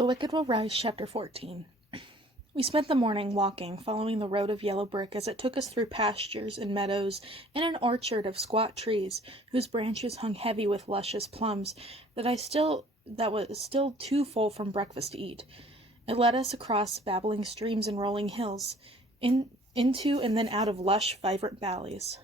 The Wicked Will Rise, Chapter 14. We spent the morning walking, following the road of yellow brick as it took us through pastures and meadows and an orchard of squat trees, whose branches hung heavy with luscious plums that was still too full from breakfast to eat. It led us across babbling streams and rolling hills, into and then out of lush, vibrant valleys.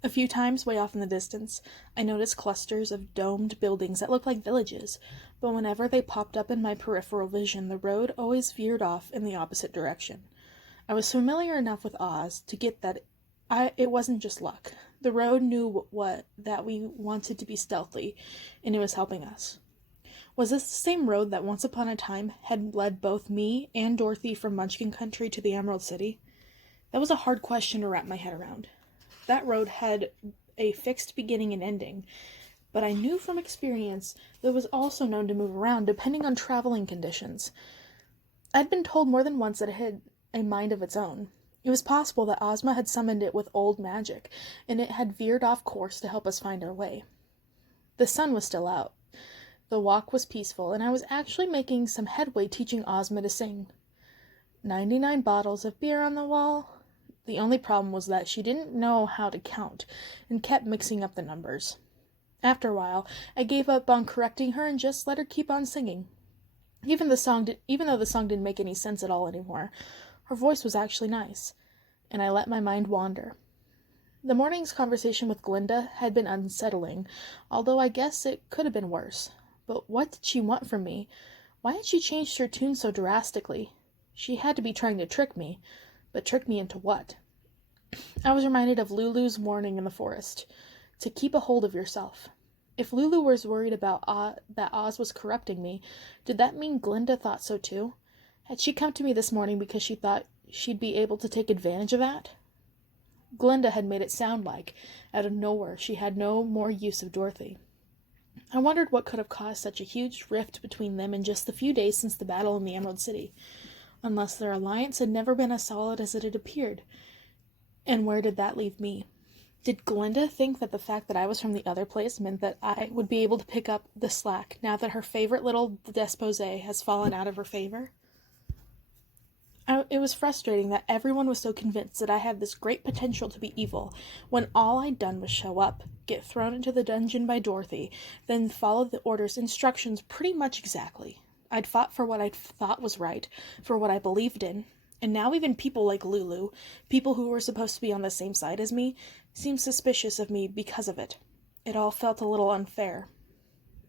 A few times, way off in the distance, I noticed clusters of domed buildings that looked like villages, but whenever they popped up in my peripheral vision, the road always veered off in the opposite direction. I was familiar enough with Oz to get that it wasn't just luck. The road knew that we wanted to be stealthy, and it was helping us. Was this the same road that once upon a time had led both me and Dorothy from Munchkin Country to the Emerald City? That was a hard question to wrap my head around. That road had a fixed beginning and ending, but I knew from experience that it was also known to move around depending on traveling conditions. I'd been told more than once that it had a mind of its own. It was possible that Ozma had summoned it with old magic, and it had veered off course to help us find our way. The sun was still out. The walk was peaceful, and I was actually making some headway teaching Ozma to sing. 99 bottles of beer on the wall. The only problem was that she didn't know how to count, and kept mixing up the numbers. After a while, I gave up on correcting her and just let her keep on singing. Even though the song didn't make any sense at all anymore, her voice was actually nice, and I let my mind wander. The morning's conversation with Glinda had been unsettling, although I guess it could have been worse. But what did she want from me? Why had she changed her tune so drastically? She had to be trying to trick me. But trick me into what? I was reminded of Lulu's warning in the forest, to keep a hold of yourself. If Lulu was worried about that Oz was corrupting me, did that mean Glinda thought so too? Had she come to me this morning because she thought she'd be able to take advantage of that? Glinda had made it sound like, out of nowhere, she had no more use of Dorothy. I wondered what could have caused such a huge rift between them in just the few days since the battle in the Emerald City. Unless their alliance had never been as solid as it had appeared. And where did that leave me? Did Glinda think that the fact that I was from the other place meant that I would be able to pick up the slack now that her favorite little Desposé has fallen out of her favor? It was frustrating that everyone was so convinced that I had this great potential to be evil, when all I'd done was show up, get thrown into the dungeon by Dorothy, then follow the order's instructions pretty much exactly. I'd fought for what I thought was right, for what I believed in, and now even people like Lulu, people who were supposed to be on the same side as me, seemed suspicious of me because of it. It all felt a little unfair.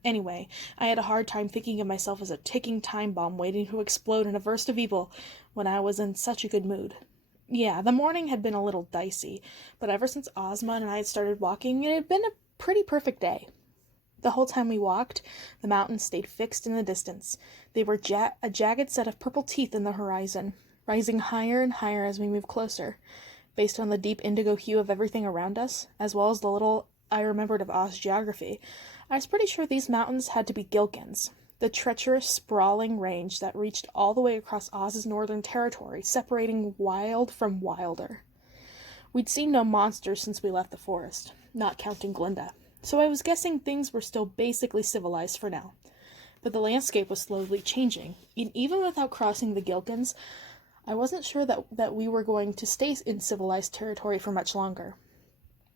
Anyway, I had a hard time thinking of myself as a ticking time bomb waiting to explode in a burst of evil when I was in such a good mood. Yeah, the morning had been a little dicey, but ever since Ozma and I had started walking, it had been a pretty perfect day. The whole time we walked, the mountains stayed fixed in the distance. They were a jagged set of purple teeth in the horizon, rising higher and higher as we moved closer. Based on the deep indigo hue of everything around us, as well as the little I remembered of Oz geography, I was pretty sure these mountains had to be Gilkins, the treacherous, sprawling range that reached all the way across Oz's northern territory, separating wild from wilder. We'd seen no monsters since we left the forest, not counting Glinda. So I was guessing things were still basically civilized for now. But the landscape was slowly changing, and even without crossing the Gilkins, I wasn't sure that we were going to stay in civilized territory for much longer.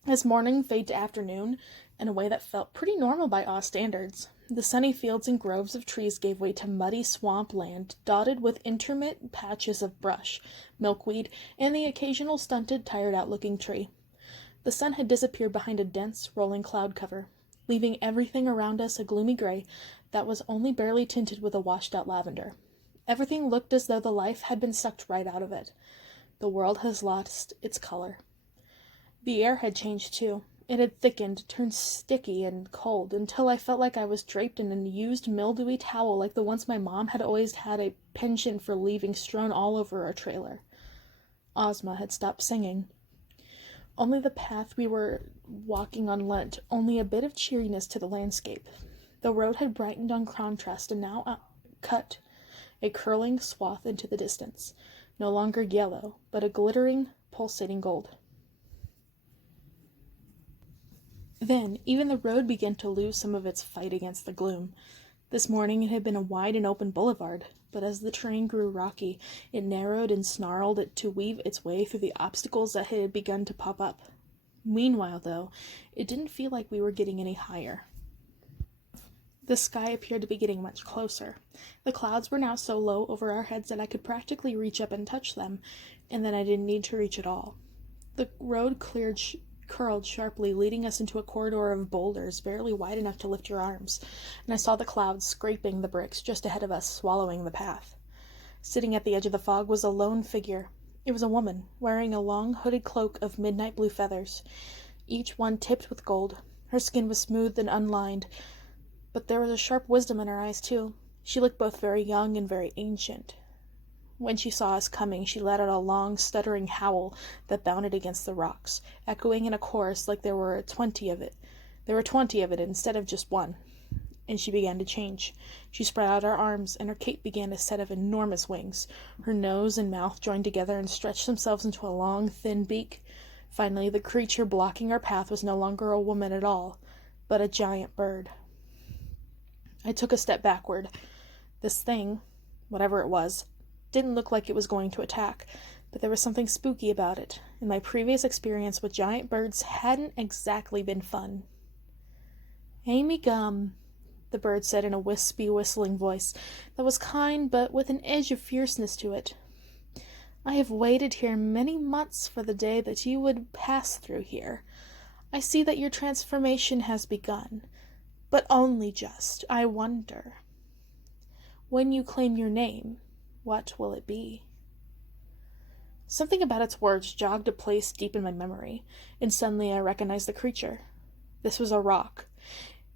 As morning faded to afternoon, in a way that felt pretty normal by Oz standards, the sunny fields and groves of trees gave way to muddy swamp land dotted with intermittent patches of brush, milkweed, and the occasional stunted, tired-out-looking tree. The sun had disappeared behind a dense, rolling cloud cover, leaving everything around us a gloomy gray that was only barely tinted with a washed-out lavender. Everything looked as though the life had been sucked right out of it. The world has lost its color. The air had changed, too. It had thickened, turned sticky and cold, until I felt like I was draped in a used, mildewy towel like the ones my mom had always had a penchant for leaving strewn all over our trailer. Ozma had stopped singing. Only the path we were walking on lent only a bit of cheeriness to the landscape. The road had brightened on contrast and now cut a curling swath into the distance, no longer yellow, but a glittering, pulsating gold. Then even the road began to lose some of its fight against the gloom. This morning it had been a wide and open boulevard, but as the terrain grew rocky, it narrowed and snarled to weave its way through the obstacles that had begun to pop up. Meanwhile, though, it didn't feel like we were getting any higher. The sky appeared to be getting much closer. The clouds were now so low over our heads that I could practically reach up and touch them, and then I didn't need to reach at all. The road curled sharply, leading us into a corridor of boulders barely wide enough to lift your arms, and I saw the clouds scraping the bricks just ahead of us, swallowing the path. Sitting at the edge of the fog was a lone figure. It was a woman, wearing a long hooded cloak of midnight blue feathers, each one tipped with gold. Her skin was smooth and unlined, but there was a sharp wisdom in her eyes, too. She looked both very young and very ancient. When she saw us coming, she let out a long, stuttering howl that bounded against the rocks, echoing in a chorus like there were 20 of it. There were 20 of it instead of just one. And she began to change. She spread out her arms, and her cape began a set of enormous wings. Her nose and mouth joined together and stretched themselves into a long, thin beak. Finally, the creature blocking our path was no longer a woman at all, but a giant bird. I took a step backward. This thing, whatever it was, didn't look like it was going to attack, but there was something spooky about it, and my previous experience with giant birds hadn't exactly been fun. "Amy Gum," the bird said in a wispy, whistling voice that was kind but with an edge of fierceness to it. "I have waited here many months for the day that you would pass through here. I see that your transformation has begun. But only just, I wonder. When you claim your name, what will it be?" Something about its words jogged a place deep in my memory, and suddenly I recognized the creature. This was a roc.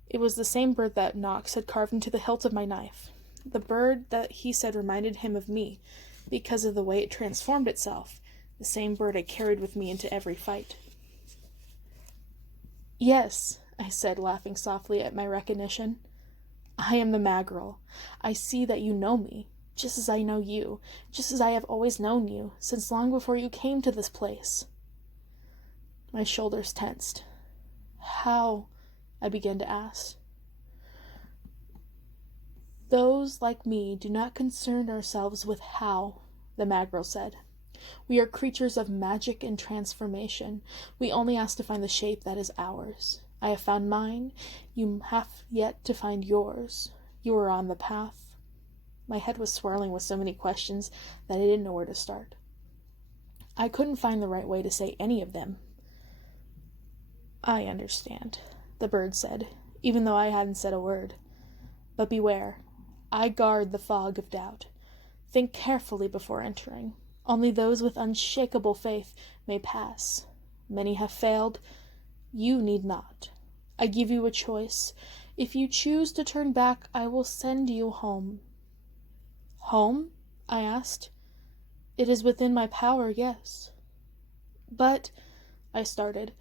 It was the same bird that Knox had carved into the hilt of my knife. The bird that he said reminded him of me, because of the way it transformed itself. The same bird I carried with me into every fight. "Yes," I said, laughing softly at my recognition. "I am the Magrill. I see that you know me, just as I know you, just as I have always known you, since long before you came to this place." My shoulders tensed. "How?" I began to ask. "Those like me do not concern ourselves with how," the Magrill said. "We are creatures of magic and transformation. We only ask to find the shape that is ours. I have found mine. You have yet to find yours. You are on the path." My head was swirling with so many questions that I didn't know where to start. I couldn't find the right way to say any of them. "I understand," the bird said, even though I hadn't said a word. "But beware. I guard the fog of doubt. Think carefully before entering. Only those with unshakable faith may pass. Many have failed. You need not. I give you a choice. If you choose to turn back, I will send you home." "Home?" I asked. "It is within my power, yes." "But," I started.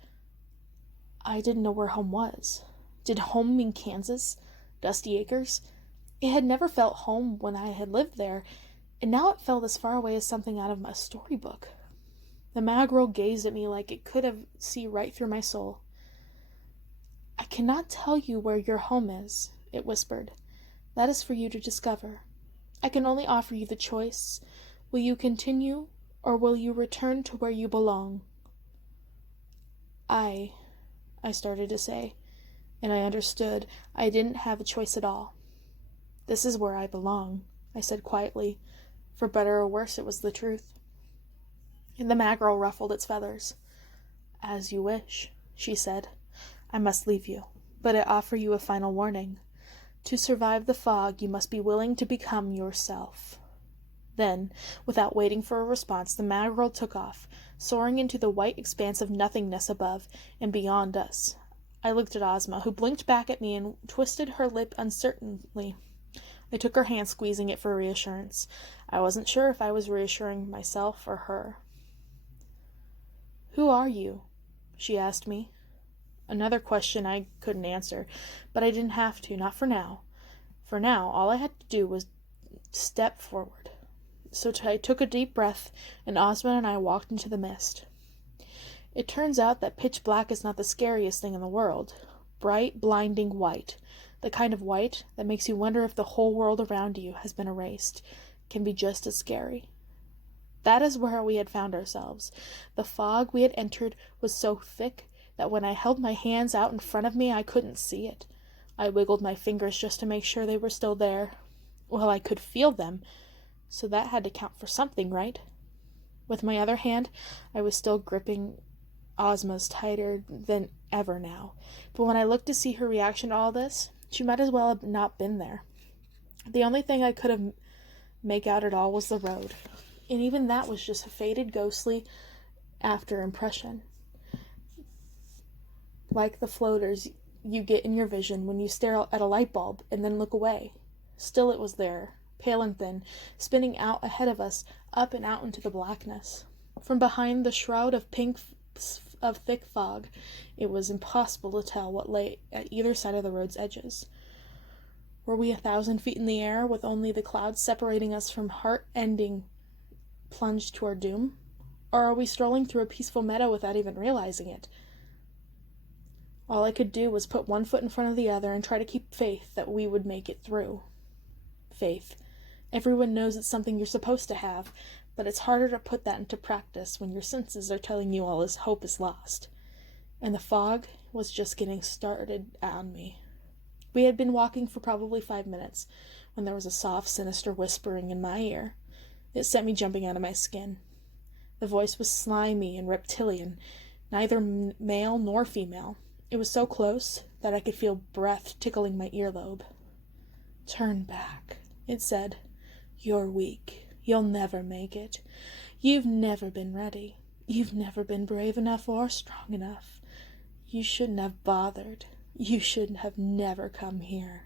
I didn't know where home was. Did home mean Kansas? Dusty Acres? It had never felt home when I had lived there, and now it felt as far away as something out of a storybook. The Magrill gazed at me like it could have seen right through my soul. "I cannot tell you where your home is," it whispered. "That is for you to discover. I can only offer you the choice. Will you continue, or will you return to where you belong?" I started to say, and I understood I didn't have a choice at all. "This is where I belong," I said quietly. For better or worse, it was the truth. And the Magrill ruffled its feathers. "As you wish," she said. "I must leave you, but I offer you a final warning. To survive the fog, you must be willing to become yourself." Then, without waiting for a response, the Magrill took off, soaring into the white expanse of nothingness above and beyond us. I looked at Ozma, who blinked back at me and twisted her lip uncertainly. I took her hand, squeezing it for reassurance. I wasn't sure if I was reassuring myself or her. "Who are you?" she asked me. Another question I couldn't answer, but I didn't have to, not for now. For now, all I had to do was step forward. So I took a deep breath, and Ozma and I walked into the mist. It turns out that pitch black is not the scariest thing in the world. Bright, blinding white. the kind of white that makes you wonder if the whole world around you has been erased, can be just as scary. That is where we had found ourselves. The fog we had entered was so thick that when I held my hands out in front of me, I couldn't see it. I wiggled my fingers just to make sure they were still there. Well, I could feel them, so that had to count for something, right? With my other hand, I was still gripping Ozma's tighter than ever now. But when I looked to see her reaction to all this, she might as well have not been there. The only thing I could have make out at all was the road, and even that was just a faded, ghostly after impression, like the floaters you get in your vision when you stare at a light bulb and then look away. Still it was there, pale and thin, spinning out ahead of us, up and out into the blackness. From behind the shroud of thick fog, it was impossible to tell what lay at either side of the road's edges. Were we 1,000 feet in the air, with only the clouds separating us from heart-ending plunge to our doom? Or are we strolling through a peaceful meadow without even realizing it? All I could do was put one foot in front of the other and try to keep faith that we would make it through. Faith. Everyone knows it's something you're supposed to have, but it's harder to put that into practice when your senses are telling you all hope is lost. And the fog was just getting started on me. We had been walking for probably 5 minutes when there was a soft, sinister whispering in my ear. It sent me jumping out of my skin. The voice was slimy and reptilian, neither male nor female. It was so close that I could feel breath tickling my earlobe. "Turn back," it said. "You're weak. You'll never make it. You've never been ready. You've never been brave enough or strong enough. You shouldn't have bothered. You should have never come here."